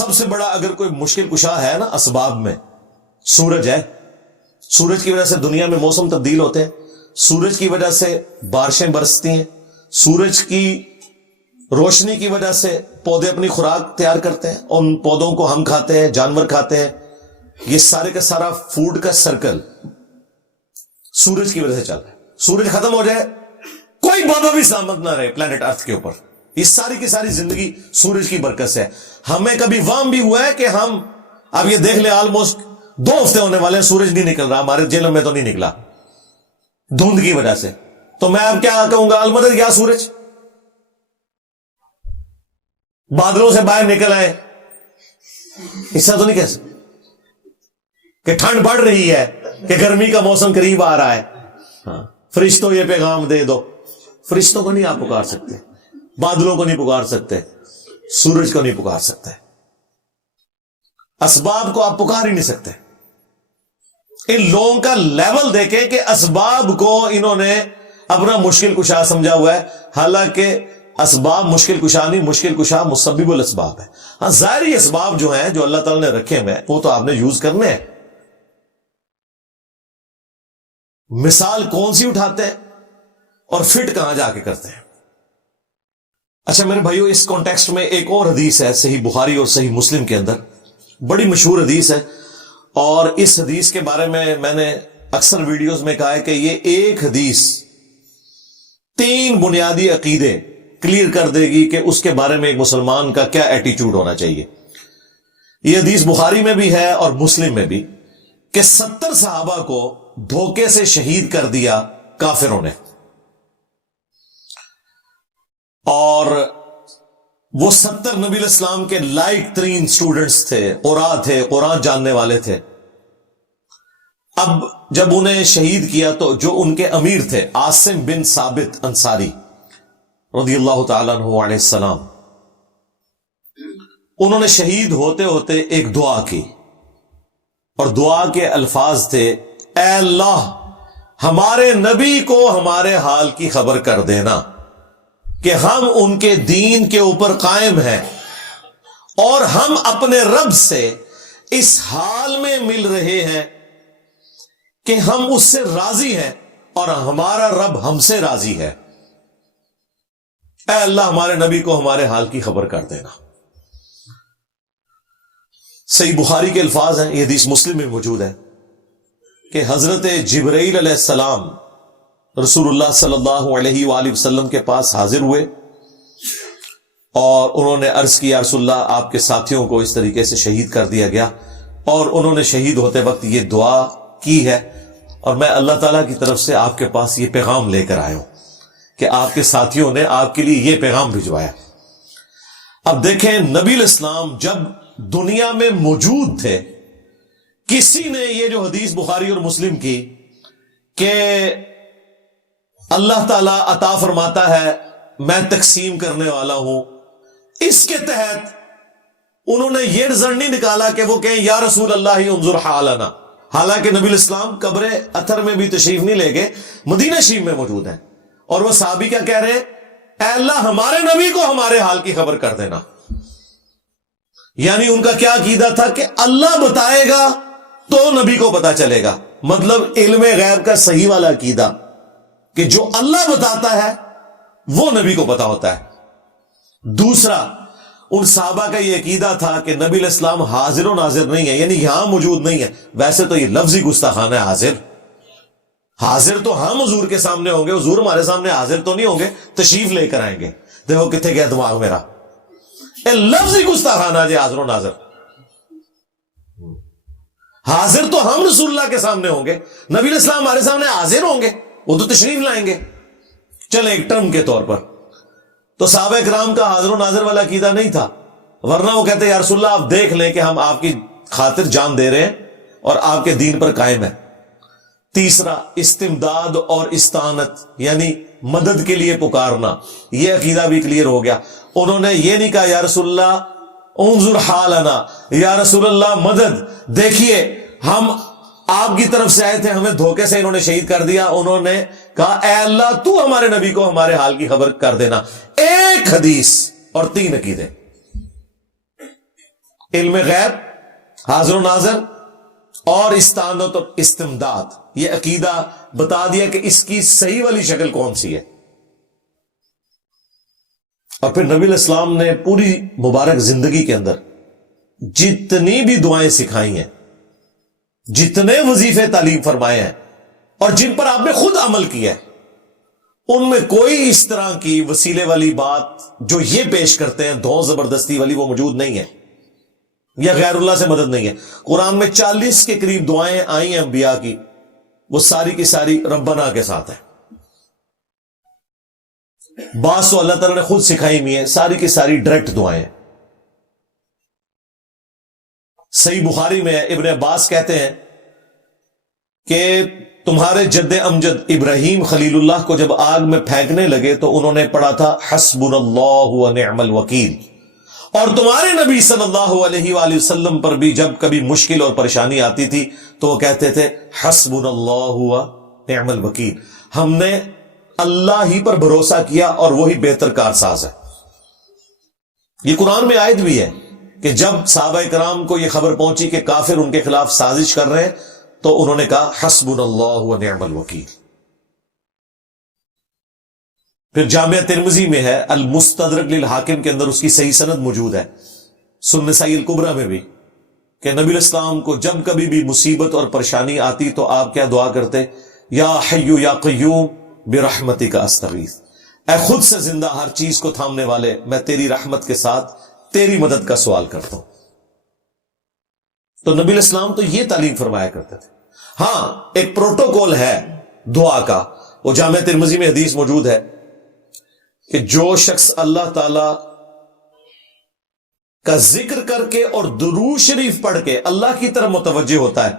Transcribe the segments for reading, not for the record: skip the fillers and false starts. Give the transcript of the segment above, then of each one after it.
سب سے بڑا اگر کوئی مشکل کشا ہے نا اسباب میں، سورج ہے. سورج کی وجہ سے دنیا میں موسم تبدیل ہوتے ہیں، سورج کی وجہ سے بارشیں برستی ہیں، سورج کی روشنی کی وجہ سے پودے اپنی خوراک تیار کرتے ہیں، ان پودوں کو ہم کھاتے ہیں، جانور کھاتے ہیں. یہ سارے کا سارا فوڈ کا سرکل سورج کی وجہ سے چل رہا ہے. سورج ختم ہو جائے کوئی پودا بھی سلامت نہ رہے پلانٹ ارتھ کے اوپر. یہ ساری کی ساری زندگی سورج کی برکت سے ہے. ہمیں کبھی وام بھی ہوا ہے کہ ہم، اب یہ دیکھ لیں آلموسٹ 2 ہفتے ہونے والے ہیں سورج نہیں نکل رہا، ہمارے جیلوں میں تو نہیں نکلا دھند کی وجہ سے. تو میں اب کیا کہوں گا، المدد کیا سورج، بادلوں سے باہر نکل آئے، ایسا تو نہیں کہہ سکتے کہ ٹھنڈ بڑھ رہی ہے، کہ گرمی کا موسم قریب آ رہا ہے. ہاں، فرشتوں یہ پیغام دے دو. فرشتوں کو نہیں آپ پکار سکتے، بادلوں کو نہیں پکار سکتے، سورج کو نہیں پکار سکتے، اسباب کو آپ پکار ہی نہیں سکتے. ان لوگوں کا لیول دیکھیں کہ اسباب کو انہوں نے اپنا مشکل کشا سمجھا ہوا ہے، حالانکہ اسباب مشکل کشا نہیں، مشکل کشا مسبب الاسباب ہے. ہاں، ظاہری اسباب جو ہیں جو اللہ تعالی نے رکھے ہوئے ہیں وہ تو آپ نے یوز کرنے ہیں. مثال کون سی اٹھاتے ہیں اور فٹ کہاں جا کے کرتے ہیں. اچھا میرے بھائیو، اس کانٹیکسٹ میں ایک اور حدیث ہے صحیح بخاری اور صحیح مسلم کے اندر، بڑی مشہور حدیث ہے، اور اس حدیث کے بارے میں نے اکثر ویڈیوز میں کہا ہے کہ یہ ایک حدیث 3 بنیادی عقیدے کلیئر کر دے گی کہ اس کے بارے میں ایک مسلمان کا کیا ایٹیٹیوڈ ہونا چاہیے. یہ حدیث بخاری میں بھی ہے اور مسلم میں بھی، کہ 70 صحابہ کو دھوکے سے شہید کر دیا کافروں نے، اور وہ 70 نبی علیہ السلام کے لائق ترین سٹوڈنٹس تھے، قراء تھے، قرآن جاننے والے تھے. اب جب انہیں شہید کیا تو جو ان کے امیر تھے عاصم بن ثابت انصاری رضی اللہ تعالیٰ عنہ علیہ السلام، انہوں نے شہید ہوتے ہوتے ایک دعا کی، اور دعا کے الفاظ تھے، اے اللہ ہمارے نبی کو ہمارے حال کی خبر کر دینا کہ ہم ان کے دین کے اوپر قائم ہیں، اور ہم اپنے رب سے اس حال میں مل رہے ہیں کہ ہم اس سے راضی ہیں اور ہمارا رب ہم سے راضی ہے. اے اللہ ہمارے نبی کو ہمارے حال کی خبر کر دینا. صحیح بخاری کے الفاظ ہیں، یہ حدیث مسلم میں موجود ہے، کہ حضرت جبرائیل علیہ السلام رسول اللہ صلی اللہ علیہ وآلہ وسلم کے پاس حاضر ہوئے، اور انہوں نے عرض کیا رسول اللہ آپ کے ساتھیوں کو اس طریقے سے شہید کر دیا گیا، اور انہوں نے شہید ہوتے وقت یہ دعا کی ہے، اور میں اللہ تعالیٰ کی طرف سے آپ کے پاس یہ پیغام لے کر آیا ہوں کہ آپ کے ساتھیوں نے آپ کے لیے یہ پیغام بھجوایا. اب دیکھیں نبی الاسلام جب دنیا میں موجود تھے، کسی نے یہ جو حدیث بخاری اور مسلم کی کہ اللہ تعالیٰ عطا فرماتا ہے میں تقسیم کرنے والا ہوں، اس کے تحت انہوں نے یہ رزلٹ نہیں نکالا کہ وہ کہیں یا رسول اللہ انظر حالنا. حالانکہ نبی الاسلام قبر اطہر میں بھی تشریف نہیں لے گئے، مدینہ شریف میں موجود ہیں، اور وہ صحابی کیا کہہ رہے ہیں، اے اللہ ہمارے نبی کو ہمارے حال کی خبر کر دینا. یعنی ان کا کیا عقیدہ تھا کہ اللہ بتائے گا تو نبی کو پتا چلے گا. مطلب علم غیب کا صحیح والا عقیدہ کہ جو اللہ بتاتا ہے وہ نبی کو پتا ہوتا ہے. دوسرا، ان صحابہ کا یہ عقیدہ تھا کہ نبی علیہ السلام حاضر و ناظر نہیں ہے، یعنی یہاں موجود نہیں ہے. ویسے تو یہ لفظی گستاخانہ ہے، حاضر تو ہم حضور کے سامنے ہوں گے، حضور ہمارے سامنے حاضر تو نہیں ہوں گے، تشریف لے کر آئیں گے. دیکھو کتنے گیا دماغ میرا، لفظی گستاخانہ جی حاضر و ناظر. حاضر تو ہم رسول اللہ کے سامنے ہوں گے، نبی علیہ السلام ہمارے سامنے حاضر ہوں گے، وہ تو تشریف لائیں گے. چلیں ایک ٹرم کے طور پر تو صحابہ کرام کا حاضر و ناظر والا عقیدہ نہیں تھا، ورنہ وہ کہتے ہیں یا رسول اللہ آپ دیکھ لیں کہ ہم آپ کی خاطر جان دے رہے ہیں اور آپ کے دین پر قائم ہیں. تیسرا، استمداد اور استعانت یعنی مدد کے لیے پکارنا، یہ عقیدہ بھی کلیئر ہو گیا. انہوں نے یہ نہیں کہا یا رسول اللہ انظر حالنا، یا رسول اللہ مدد دیکھیے ہم آپ کی طرف سے آئے تھے، ہمیں دھوکے سے انہوں نے شہید کر دیا. انہوں نے کہا اے اللہ تو ہمارے نبی کو ہمارے حال کی خبر کر دینا. ایک حدیث اور 3 عقیدے. علم غیب، حاضر و ناظر اور استعانت اور استمداد، یہ عقیدہ بتا دیا کہ اس کی صحیح والی شکل کون سی ہے۔ اور پھر نبی علیہ السلام نے پوری مبارک زندگی کے اندر جتنی بھی دعائیں سکھائی ہیں، جتنے وظیفے تعلیم فرمائے ہیں، اور جن پر آپ نے خود عمل کیا ہے، ان میں کوئی اس طرح کی وسیلے والی بات جو یہ پیش کرتے ہیں دھو زبردستی والی، وہ موجود نہیں ہے، یا غیر اللہ سے مدد نہیں ہے۔ قرآن میں 40 کے قریب دعائیں آئی ہیں انبیاء کی، وہ ساری کی ساری ربنا کے ساتھ ہے۔ بعض تو اللہ تعالیٰ نے خود سکھائی ہوئی ہیں، ساری کی ساری ڈائریکٹ دعائیں۔ صحیح بخاری میں ابن عباس کہتے ہیں کہ تمہارے جد امجد ابراہیم خلیل اللہ کو جب آگ میں پھینکنے لگے تو انہوں نے پڑھا تھا حسبنا اللہ و نعم الوکیل، اور تمہارے نبی صلی اللہ علیہ وآلہ وسلم پر بھی جب کبھی مشکل اور پریشانی آتی تھی تو وہ کہتے تھے حسبنا اللہ و نعم الوکیل، ہم نے اللہ ہی پر بھروسہ کیا اور وہی بہتر کارساز ہے۔ یہ قرآن میں آیت بھی ہے کہ جب صحابہ کرام کو یہ خبر پہنچی کہ کافر ان کے خلاف سازش کر رہے ہیں تو انہوں نے کہا حسبنا اللہ و نعم الوکیل۔ پھر جامعہ ترمذی میں ہے المستدرک للحاکم کے اندر اس کی صحیح سند موجود ہے، سنن نسائی الکبریٰ میں بھی، کہ نبی علیہ السلام کو جب کبھی بھی مصیبت اور پریشانی آتی تو آپ کیا دعا کرتے؟ یا حی یا قیوم برحمتک استغیث، اے خود سے زندہ ہر چیز کو تھامنے والے، میں تیری رحمت کے ساتھ تیری مدد کا سوال کرتا ہوں۔ تو نبی علیہ السلام تو یہ تعلیم فرمایا کرتے تھے۔ ہاں ایک پروٹوکول ہے دعا کا، وہ جامعہ ترمذی میں حدیث موجود ہے کہ جو شخص اللہ تعالی کا ذکر کر کے اور درود شریف پڑھ کے اللہ کی طرف متوجہ ہوتا ہے،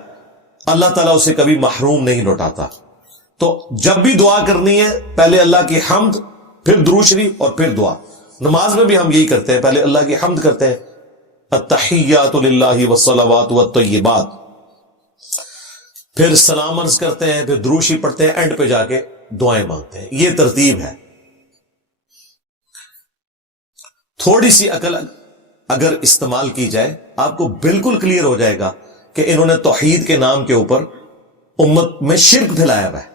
اللہ تعالیٰ اسے کبھی محروم نہیں لوٹاتا۔ تو جب بھی دعا کرنی ہے پہلے اللہ کی حمد، پھر درود شریف، اور پھر دعا۔ نماز میں بھی ہم یہی کرتے ہیں، پہلے اللہ کی حمد کرتے ہیں، التحیات للہ والصلوات والطیبات، پھر سلام عرض کرتے ہیں، پھر درود شریف پڑھتے ہیں، اینڈ پہ جا کے دعائیں مانگتے ہیں۔ یہ ترتیب ہے۔ تھوڑی سی عقل اگر استعمال کی جائے آپ کو بالکل کلیئر ہو جائے گا کہ انہوں نے توحید کے نام کے اوپر امت میں شرک پھیلایا ہوا ہے،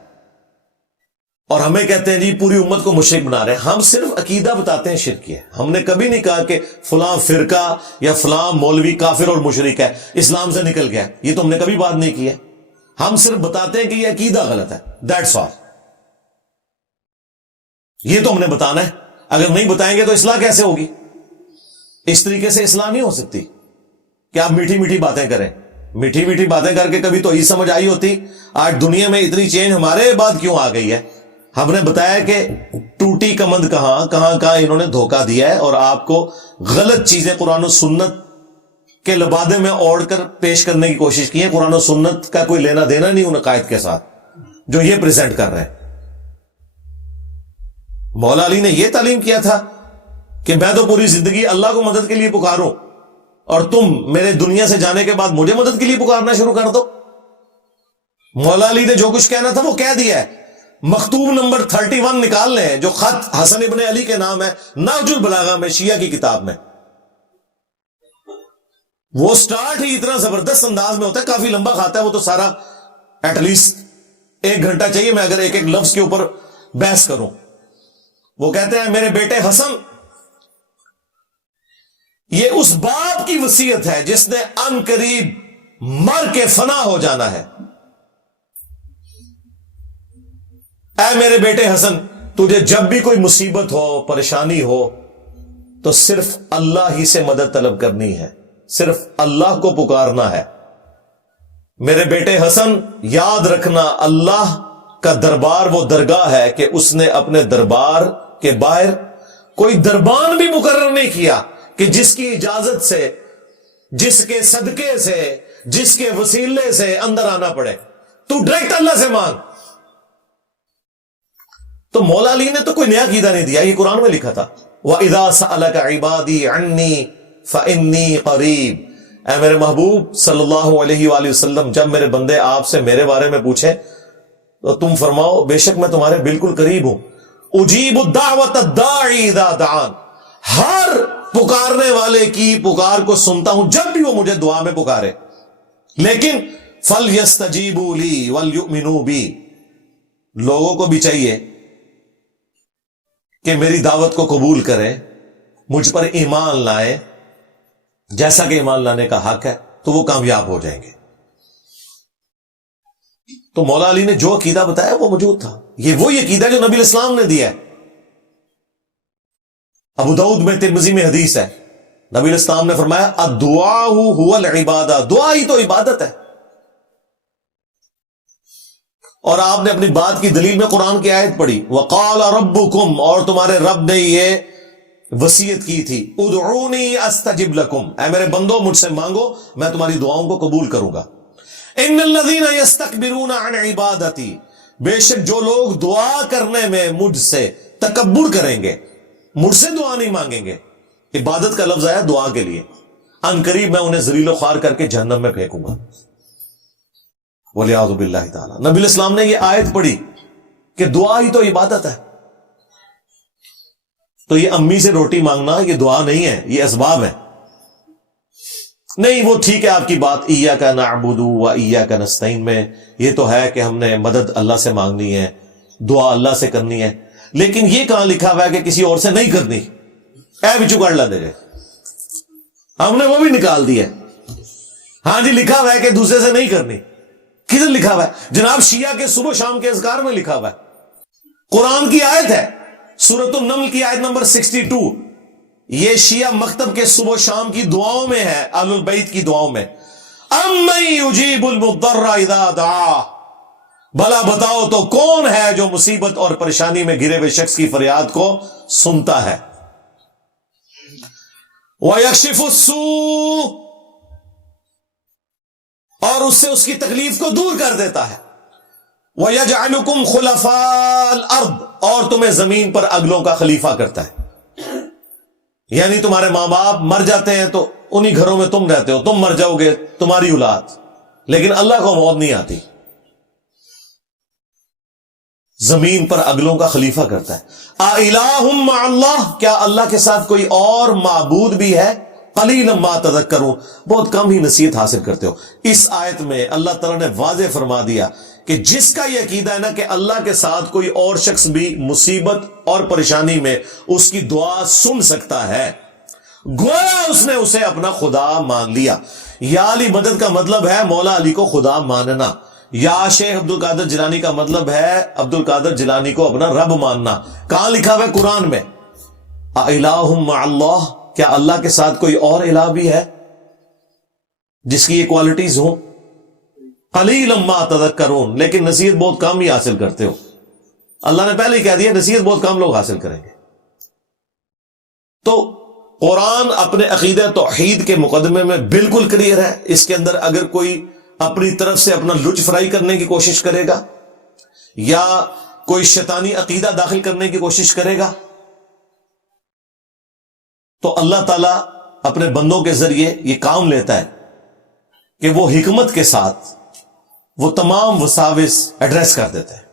اور ہمیں کہتے ہیں جی پوری امت کو مشرک بنا رہے ہیں۔ ہم صرف عقیدہ بتاتے ہیں شرک ہے، ہم نے کبھی نہیں کہا کہ فلاں فرقہ یا فلاں مولوی کافر اور مشرک ہے، اسلام سے نکل گیا، یہ تو ہم نے کبھی بات نہیں کی ہے۔ ہم صرف بتاتے ہیں کہ یہ عقیدہ غلط ہے، دیٹس آل۔ یہ تو ہم نے بتانا ہے، اگر نہیں بتائیں گے تو اصلاح کیسے ہوگی؟ اس طریقے سے اصلاح نہیں ہو سکتی کہ آپ میٹھی میٹھی باتیں کریں۔ میٹھی میٹھی باتیں کر کے کبھی تو ہی سمجھ آئی ہوتی۔ آج دنیا میں اتنی چینج ہمارے بعد کیوں آ گئی ہے؟ ہم نے بتایا کہ ٹوٹی کمند کہاں کہاں انہوں نے دھوکہ دیا ہے، اور آپ کو غلط چیزیں قرآن و سنت کے لبادے میں اوڑھ کر پیش کرنے کی کوشش کی ہے۔ قرآن و سنت کا کوئی لینا دینا نہیں ان عقائد کے ساتھ جو یہ پریزنٹ کر رہے ہیں۔ مولا علی نے یہ تعلیم کیا تھا کہ میں تو پوری زندگی اللہ کو مدد کے لیے پکاروں، اور تم میرے دنیا سے جانے کے بعد مجھے مدد کے لیے پکارنا شروع کر دو۔ مولا علی نے جو کچھ کہنا تھا وہ کہہ دیا ہے۔ مکتوب نمبر 31 نکال لیں، جو خط حسن ابن علی کے نام ہے، نہج البلاغہ میں، شیعہ کی کتاب میں۔ وہ سٹارٹ ہی اتنا زبردست انداز میں ہوتا ہے، کافی لمبا کھاتا ہے وہ تو سارا، ایٹ لیسٹ 1 گھنٹہ چاہیے میں اگر ایک ایک لفظ کے اوپر بحث کروں۔ وہ کہتے ہیں میرے بیٹے حسن، یہ اس باپ کی وصیت ہے جس نے ان قریب مر کے فنا ہو جانا ہے۔ اے میرے بیٹے حسن، تجھے جب بھی کوئی مصیبت ہو، پریشانی ہو، تو صرف اللہ ہی سے مدد طلب کرنی ہے، صرف اللہ کو پکارنا ہے۔ میرے بیٹے حسن یاد رکھنا، اللہ کا دربار وہ درگاہ ہے کہ اس نے اپنے دربار کے باہر کوئی دربان بھی مقرر نہیں کیا کہ جس کی اجازت سے، جس کے صدقے سے، جس کے وسیلے سے اندر آنا پڑے۔ تو ڈائریکٹ اللہ سے مانگ۔ تو مولا علی نے تو کوئی نیا عقیدہ نہیں دیا، یہ قرآن میں لکھا تھا، وَإِذَا سَأَلَكَ عِبَادِي عَنِّي فَإِنِّي قَرِيبٌ۔ اے میرے محبوب صلی اللہ علیہ وآلہ وسلم، جب میرے بندے آپ سے میرے بارے میں پوچھیں تو تم فرماؤ بے شک میں تمہارے بالکل قریب ہوں۔ اجیب الدعوۃ الداعی اذا دعان، ہر پکارنے والے کی پکار کو سنتا ہوں جب بھی وہ مجھے دعا میں پکارے، لیکن فَلْيَسْتَجِيبُوا لِي وَلْيُؤْمِنُوا بِي، لوگوں کو بھی چاہیے کہ میری دعوت کو قبول کریں، مجھ پر ایمان لائیں جیسا کہ ایمان لانے کا حق ہے، تو وہ کامیاب ہو جائیں گے۔ تو مولا علی نے جو عقیدہ بتایا وہ موجود تھا، یہ وہی عقیدہ جو نبی الاسلام نے دیا ہے۔ ابو داؤد میں، ترمذی میں حدیث ہے، نبی الاسلام نے فرمایا الدعاء هو العبادہ، دعا ہی تو عبادت ہے۔ اور آپ نے اپنی بات کی دلیل میں قرآن کی آیت پڑھی، وقال ربکم، اور تمہارے رب نے یہ وصیت کی تھی، ادعونی استجب لکم، اے میرے بندو مجھ سے مانگو میں تمہاری دعاؤں کو قبول کروں گا۔ ان الذین یستکبرون عن عبادتی، بے شک جو لوگ دعا کرنے میں مجھ سے تکبر کریں گے، مجھ سے دعا نہیں مانگیں گے، عبادت کا لفظ آیا دعا کے لیے، ان قریب میں انہیں ذلیل و خوار کر کے جہنم میں پھینکوں گا، والعیاذ باللہ تعالی۔ نبی الاسلام نے یہ آیت پڑھی کہ دعا ہی تو عبادت ہے۔ تو یہ امی سے روٹی مانگنا یہ دعا نہیں ہے، یہ اسباب ہے۔ نہیں وہ ٹھیک ہے آپ کی بات، ایاک نعبد و ایاک نستعین میں یہ تو ہے کہ ہم نے مدد اللہ سے مانگنی ہے، دعا اللہ سے کرنی ہے، لیکن یہ کہاں لکھا ہوا ہے کہ کسی اور سے نہیں کرنی؟ اے بچو کر لا دے رہے، ہم نے وہ بھی نکال دیا۔ ہاں جی لکھا ہوا ہے کہ دوسرے سے نہیں کرنی، کدھر لکھا ہوا ہے؟ جناب شیعہ کے صبح شام کے اذکار میں لکھا ہوا ہے، قرآن کی آیت ہے، سورۃ النمل کی آیت نمبر 62، یہ شیعہ مکتب کے صبح و شام کی دعاؤں میں ہے، اہل البیت کی دعاؤں میں، امن یجیب المضطر اذا دعا، بھلا بتاؤ تو کون ہے جو مصیبت اور پریشانی میں گھرے ہوئے شخص کی فریاد کو سنتا ہے، وَيَكْشِفُ السُّوءَ، اور اس سے اس کی تکلیف کو دور کر دیتا ہے، وَيَجْعَلُكُمْ خُلَفَاءَ الْأَرْضِ، اور تمہیں زمین پر اگلوں کا خلیفہ کرتا ہے، یعنی تمہارے ماں باپ مر جاتے ہیں تو انہی گھروں میں تم رہتے ہو، تم مر جاؤ گے تمہاری اولاد، لیکن اللہ کو موت نہیں آتی، زمین پر اگلوں کا خلیفہ کرتا ہے۔ اَإِلَٰهٌ مَّعَ اللَّهِ، کیا اللہ کے ساتھ کوئی اور معبود بھی ہے؟ قَلِيلًا مَّا تَذَكَّرُونَ، بہت کم ہی نصیحت حاصل کرتے ہو۔ اس آیت میں اللہ تعالیٰ نے واضح فرما دیا کہ جس کا یہ عقیدہ ہے نا کہ اللہ کے ساتھ کوئی اور شخص بھی مصیبت اور پریشانی میں اس کی دعا سن سکتا ہے، گویا اس نے اسے اپنا خدا مان لیا۔ یا علی مدد کا مطلب ہے مولا علی کو خدا ماننا، یا شیخ عبد القادر جیلانی کا مطلب ہے عبد القادر جیلانی کو اپنا رب ماننا۔ کہاں لکھا ہوا ہے قرآن میں؟ اِلَٰهٌ مَّعَ اللَّهِ، کیا اللہ کے ساتھ کوئی اور الہ بھی ہے جس کی یہ کوالٹیز ہوں؟ قَلِيلًا مَّا تَذَكَّرُونَ، لیکن نصیحت بہت کم ہی حاصل کرتے ہو۔ اللہ نے پہلے ہی کہہ دیا نصیحت بہت کم لوگ حاصل کریں گے۔ تو قرآن اپنے عقیدہ توحید کے مقدمے میں بالکل کلیئر ہے، اس کے اندر اگر کوئی اپنی طرف سے اپنا لچ فرائی کرنے کی کوشش کرے گا یا کوئی شیطانی عقیدہ داخل کرنے کی کوشش کرے گا تو اللہ تعالیٰ اپنے بندوں کے ذریعے یہ کام لیتا ہے کہ وہ حکمت کے ساتھ وہ تمام وساوس ایڈریس کر دیتے ہیں۔